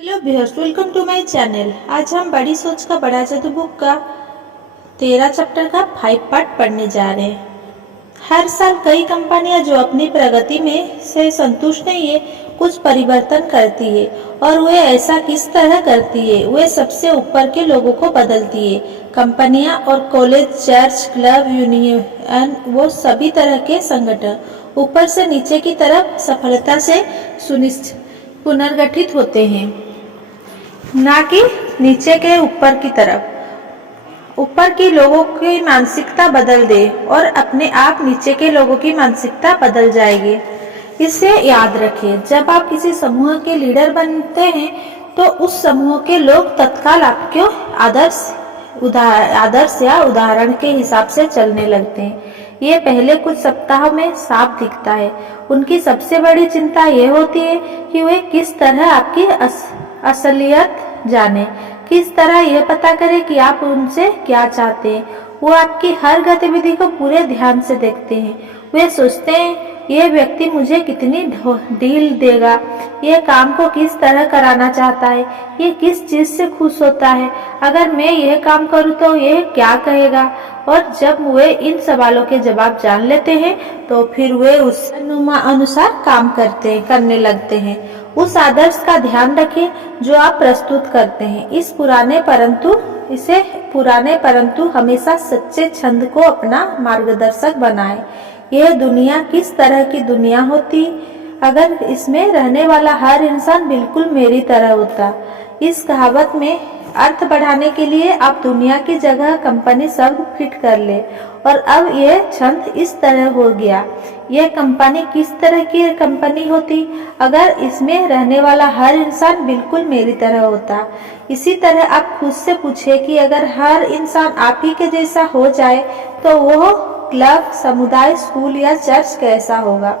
Hello viewers, welcome to my channel. आज हम बड़ी सोच का बड़ा जादू बुक का 13 चैप्टर का 5 पार्ट पढ़ने जा रहे हैं। हर साल कई कंपनियां जो अपनी प्रगति में से संतुष्ट नहीं है, कुछ परिवर्तन करती है। और वे ऐसा किस तरह करती है? वे सबसे ऊपर के लोगों को बदलती है। कंपनियां और कॉलेज, चर्च, क्लब, यूनियन, वो सभी तरह के संगठन ऊपर से नीचे की तरफ सफलता से सुनिश्चित पुनर्गठित होते हैं, ना कि नीचे के ऊपर की तरफ। ऊपर के लोगों की मानसिकता बदल दे और अपने आप नीचे के लोगों की मानसिकता बदल जाएगी। इसे याद रखें, जब आप किसी समूह के लीडर बनते हैं तो उस समूह के लोग तत्काल आपके आदर्श या उदाहरण के हिसाब से चलने लगते हैं। ये पहले कुछ सप्ताहों में साफ दिखता है। उनकी सबसे बड़ी चिंता ये होती है कि वे किस तरह आपकी असलियत जाने, किस तरह यह पता करें कि आप उनसे क्या चाहते हैं। वो आपकी हर गतिविधि को पूरे ध्यान से देखते हैं। वे सोचते हैं यह व्यक्ति मुझे कितनी डील देगा, यह काम को किस तरह कराना चाहता है, ये किस चीज से खुश होता है, अगर मैं यह काम करूं तो यह क्या कहेगा। और जब वे इन सवालों के जवाब जान लेते हैं तो फिर वे उस अनुसार काम करने लगते हैं। उस आदर्श का ध्यान रखें जो आप प्रस्तुत करते हैं। इसे पुराने परंतु हमेशा सच्चे छंद को अपना मार्गदर्शक बनाएं। यह दुनिया किस तरह की दुनिया होती अगर इसमें रहने वाला हर इंसान बिल्कुल मेरी तरह होता। इस कहावत में अर्थ बढ़ाने के लिए आप दुनिया की जगह कंपनी शब्द फिट कर ले। और अब यह छंद इस तरह हो गया, यह कंपनी किस तरह की कंपनी होती अगर इसमें रहने वाला हर इंसान बिल्कुल मेरी तरह होता। इसी तरह आप खुद से पूछे कि अगर हर इंसान आप ही के जैसा हो जाए तो वह क्लब, समुदाय, स्कूल या चर्च कैसा होगा।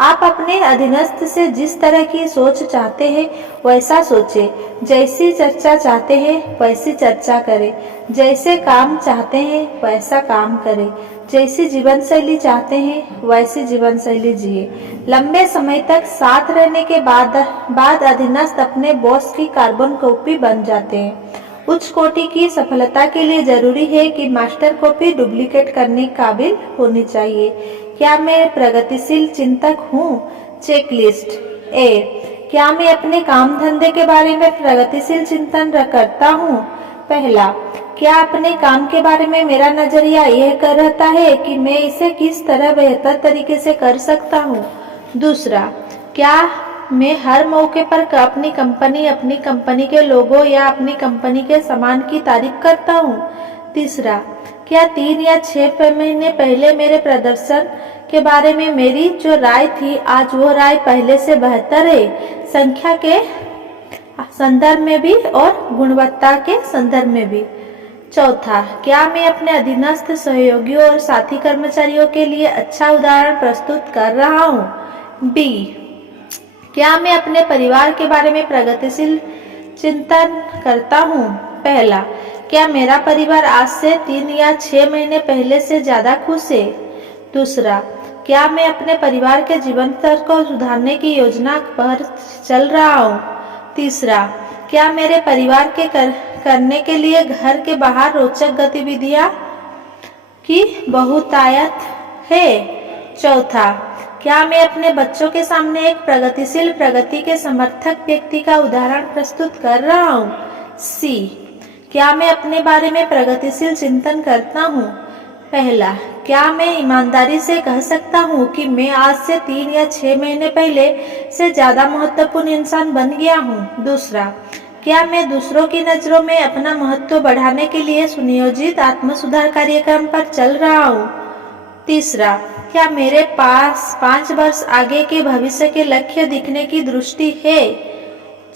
आप अपने अधीनस्थ से जिस तरह की सोच चाहते हैं वैसा सोचें, जैसी चर्चा चाहते हैं वैसी चर्चा करें, जैसे काम चाहते हैं वैसा काम करें, जैसी जीवन शैली चाहते हैं वैसी जीवन शैली जिए। लंबे समय तक साथ रहने के बाद अधीनस्थ अपने बॉस की कार्बन कॉपी बन जाते हैं। उच्च कोटि की सफलता के लिए जरूरी है कि मास्टर कॉपी डुप्लीकेट करने काबिल होनी चाहिए। क्या मैं प्रगतिशील चिंतक हूँ? चेकलिस्ट ए। क्या मैं अपने काम धंधे के बारे में प्रगतिशील चिंतन करता हूँ? पहला, क्या अपने काम के बारे में मेरा नजरिया यह रहता है कि मैं इसे किस तरह बेहतर तरीके से कर सकता हूँ? दूसरा, क्या मैं हर मौके पर अपनी कंपनी के लोगों या अपनी कंपनी के सामान की तारीफ करता हूँ? तीसरा, क्या 3 या 6 महीने पहले मेरे प्रदर्शन के बारे में मेरी जो राय थी आज वो राय पहले से बेहतर है, संख्या के संदर्भ में भी और गुणवत्ता के संदर्भ में भी। चौथा, क्या मैं अपने अधीनस्थ सहयोगियों और साथी कर्मचारियों के लिए अच्छा उदाहरण प्रस्तुत कर रहा हूँ? बी, क्या मैं अपने परिवार के बारे में प्रगतिशील चिंतन करता हूँ? पहला, क्या मेरा परिवार आज से 3 या 6 महीने पहले से ज्यादा खुश है? दूसरा, क्या मैं अपने परिवार के जीवन स्तर को सुधारने की योजना पर चल रहा हूँ? तीसरा, क्या मेरे परिवार के करने के लिए घर के बाहर रोचक गतिविधियां की बहुतायत है? चौथा, क्या मैं अपने बच्चों के सामने एक प्रगतिशील, प्रगति के समर्थक व्यक्ति का उदाहरण प्रस्तुत कर रहा हूँ? सी, क्या मैं अपने बारे में प्रगतिशील चिंतन करता हूँ? पहला, क्या मैं ईमानदारी से कह सकता हूँ कि मैं आज से 3 या 6 महीने पहले से ज्यादा महत्वपूर्ण इंसान बन गया हूँ? दूसरा, क्या मैं दूसरों की नजरों में अपना महत्व बढ़ाने के लिए सुनियोजित आत्म सुधार कार्यक्रम पर चल रहा हूँ? तीसरा, क्या मेरे पास 5 वर्ष आगे के भविष्य के लक्ष्य दिखने की दृष्टि है?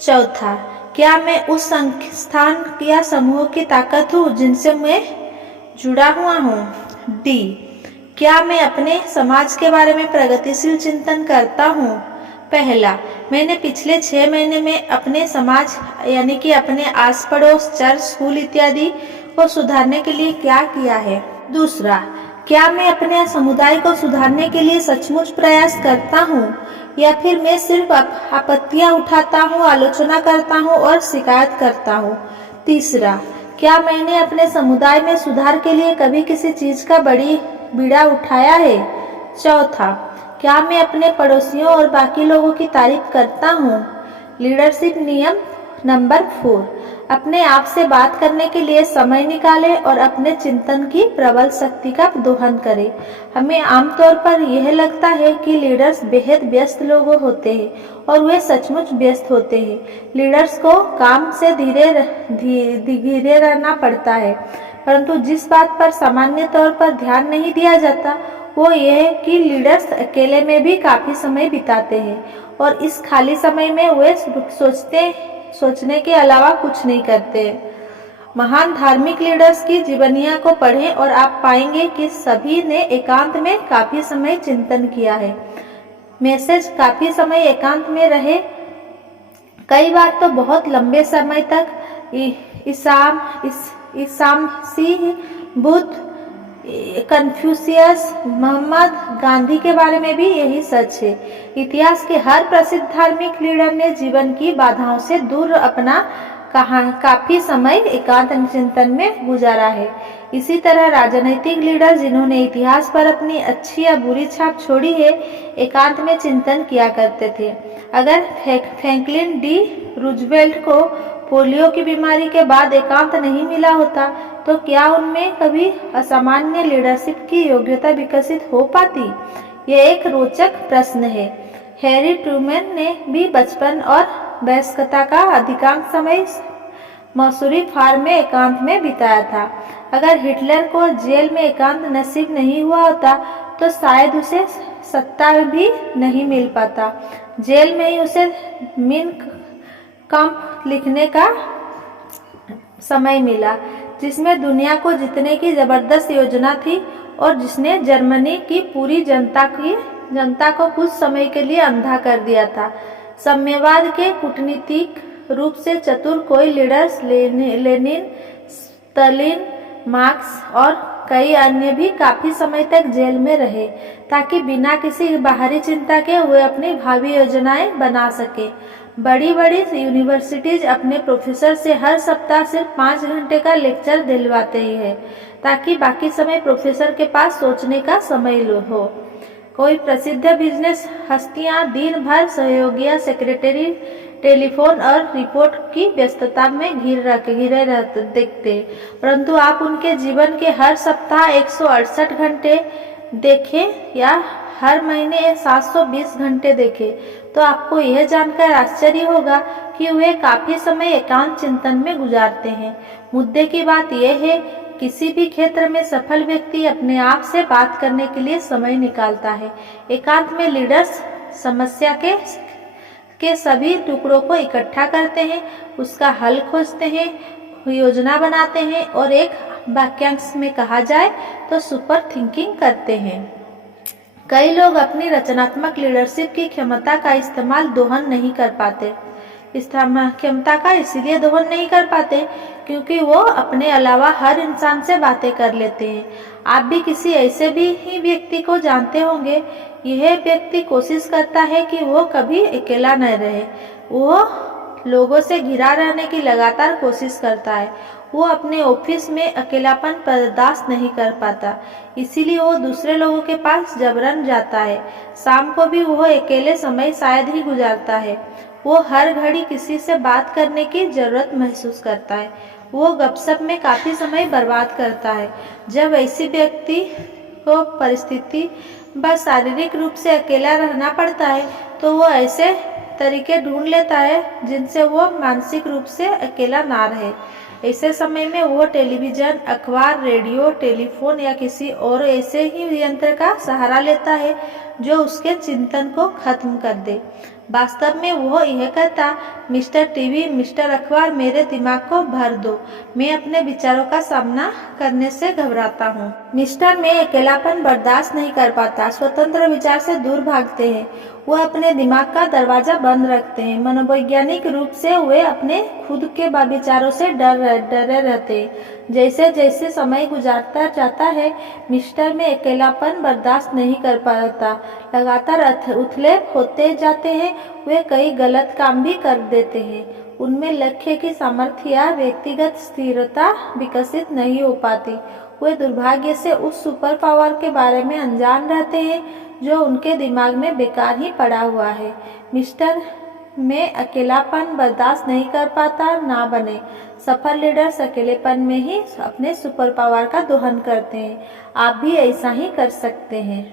चौथा, क्या मैं उस संस्थान या समूह की ताकत हूँ जिनसे मैं जुड़ा हुआ हूँ? डी, क्या मैं अपने समाज के बारे में प्रगतिशील चिंतन करता हूँ? पहला, मैंने पिछले 6 महीने में अपने समाज यानी कि अपने आस पड़ोस, चर्च, स्कूल इत्यादि को सुधारने के लिए क्या किया है? दूसरा, क्या मैं अपने समुदाय को सुधारने के लिए सचमुच प्रयास करता हूँ? या फिर मैं सिर्फ आपत्तियां उठाता हूँ, आलोचना करता हूँ और शिकायत करता हूँ। तीसरा, क्या मैंने अपने समुदाय में सुधार के लिए कभी किसी चीज का बड़ी बीड़ा उठाया है? चौथा, क्या मैं अपने पड़ोसियों और बाकी लोगों की तारीफ करता हूँ? लीडरशिप नियम नंबर 4, अपने आप से बात करने के लिए समय निकालें और अपने चिंतन की प्रबल शक्ति का दोहन करें। हमें आमतौर पर यह लगता है कि लीडर्स बेहद व्यस्त लोग होते हैं और वे सचमुच व्यस्त होते हैं। लीडर्स को काम से धीरे रहना पड़ता है, परंतु जिस बात पर सामान्य तौर पर ध्यान नहीं दिया जाता वो यह है कि लीडर्स अकेले में भी काफी समय बिताते हैं और इस खाली समय में वे सोचने के अलावा कुछ नहीं करते। महान धार्मिक लीडर्स की जीवनियां को पढ़ें और आप पाएंगे कि सभी ने एकांत में काफी समय चिंतन किया है। मैसेज काफी समय एकांत में रहे, कई बार तो बहुत लंबे समय तक। ईसा मसीह, बुद्ध, कन्फ्यूशियस, मोहम्मद गांधी के बारे में भी यही सच है। इतिहास के हर प्रसिद्ध धार्मिक लीडर ने जीवन की बाधाओं से दूर अपना काफी समय एकांत चिंतन में गुजारा है। इसी तरह राजनीतिक लीडर जिन्होंने इतिहास पर अपनी अच्छी या बुरी छाप छोड़ी है, एकांत में चिंतन किया करते थे। अगर फ्रैंकलिन डी रूजवेल्ट को पोलियो की बीमारी के बाद एकांत नहीं मिला होता तो क्या उनमें कभी असामान्य लीडरशिप की योग्यता विकसित हो पाती? यह एक रोचक प्रश्न है। हैरी ट्रूमैन ने भी बचपन और वयस्कता का अधिकांश समय मसूरी फार्म में एकांत में बिताया था। अगर हिटलर को जेल में एकांत नसीब नहीं हुआ होता तो शायद उसे सत्ता भी नहीं मिल पाता। जेल में ही उसे मीन काम्फ लिखने का समय मिला, जिसमें दुनिया को जीतने की जबरदस्त योजना थी और जिसने जर्मनी की पूरी जनता को कुछ समय के लिए अंधा कर दिया था। साम्यवाद के कूटनीतिक रूप से चतुर कोई लीडर्स लेनिन, स्टालिन, मार्क्स और कई अन्य भी काफी समय तक जेल में रहे ताकि बिना किसी बाहरी चिंता के वे अपनी भावी योजनाएं बना सके। बड़ी बड़ी यूनिवर्सिटीज अपने प्रोफेसर से हर सप्ताह सिर्फ 5 घंटे का लेक्चर दिलवाते ही है ताकि बाकी समय प्रोफेसर के पास सोचने का समय हो। कोई प्रसिद्ध बिजनेस हस्तियां दिन भर सहयोगिया, सेक्रेटरी, टेलीफोन और रिपोर्ट की व्यस्तता में घिरे रहते दिखते, परंतु आप उनके जीवन के हर सप्ताह 168 घंटे देखें या हर महीने 720 घंटे देखें तो आपको यह जानकर आश्चर्य होगा कि वे काफी समय एकांत चिंतन में गुजारते हैं। मुद्दे की बात यह है, किसी भी क्षेत्र में सफल व्यक्ति अपने आप से बात करने के लिए समय निकालता है। एकांत में लीडर्स समस्या के सभी टुकड़ों को इकट्ठा करते हैं, उसका हल खोजते हैं, योजना बनाते हैं और एक वाक्यांश में कहा जाए तो सुपर थिंकिंग करते हैं। कई लोग अपनी रचनात्मक लीडरशिप की क्षमता का इस्तेमाल दोहन नहीं कर पाते। इस क्षमता का इसीलिए दोहन नहीं कर पाते क्योंकि वो अपने अलावा हर इंसान से बातें कर लेते हैं। आप भी किसी ऐसे भी ही व्यक्ति को जानते होंगे। यह व्यक्ति कोशिश करता है कि वो कभी अकेला न रहे। वो लोगों से घिरा रहने की लगातार कोशिश करता है। वो अपने ऑफिस में अकेलापन बर्दाश्त नहीं कर पाता, इसीलिए वो दूसरे लोगों के पास जबरन जाता है। शाम को भी वो अकेले समय शायद ही गुजारता है। वो हर घड़ी किसी से बात करने की जरूरत महसूस करता है। वो गपशप में काफी समय बर्बाद करता है। जब ऐसी व्यक्ति को परिस्थिति बस शारीरिक रूप से अकेला रहना पड़ता है तो वो ऐसे तरीके ढूंढ लेता है जिनसे वो मानसिक रूप से अकेला ना रहे। ऐसे समय में वो टेलीविजन, अखबार, रेडियो, टेलीफोन या किसी और ऐसे ही यंत्र का सहारा लेता है जो उसके चिंतन को खत्म कर दे। वास्तव में वो यह कहता, मिस्टर टीवी, मिस्टर अखबार, मेरे दिमाग को भर दो, मैं अपने विचारों का सामना करने से घबराता हूँ। मिस्टर मैं अकेलापन बर्दाश्त नहीं कर पाता, स्वतंत्र विचार से दूर भागते हैं, वह अपने दिमाग का दरवाजा बंद रखते हैं। मनोवैज्ञानिक रूप से वे अपने खुद के विचारों से डरे रहते हैं। जैसे जैसे समय गुजरता जाता है, मिस्टर में अकेलापन बर्दाश्त नहीं कर पाता, लगातार उथले होते जाते हैं। वे कई गलत काम भी कर देते हैं, उनमें लक्ष्य की सामर्थ्य या व्यक्तिगत स्थिरता विकसित नहीं हो पाती। वे दुर्भाग्य से उस सुपर पावर के बारे में अनजान रहते हैं जो उनके दिमाग में बेकार ही पड़ा हुआ है। मिस्टर में अकेलापन बर्दाश्त नहीं कर पाता ना बने। सफल लीडर्स अकेलेपन में ही अपने सुपर पावर का दोहन करते हैं। आप भी ऐसा ही कर सकते हैं।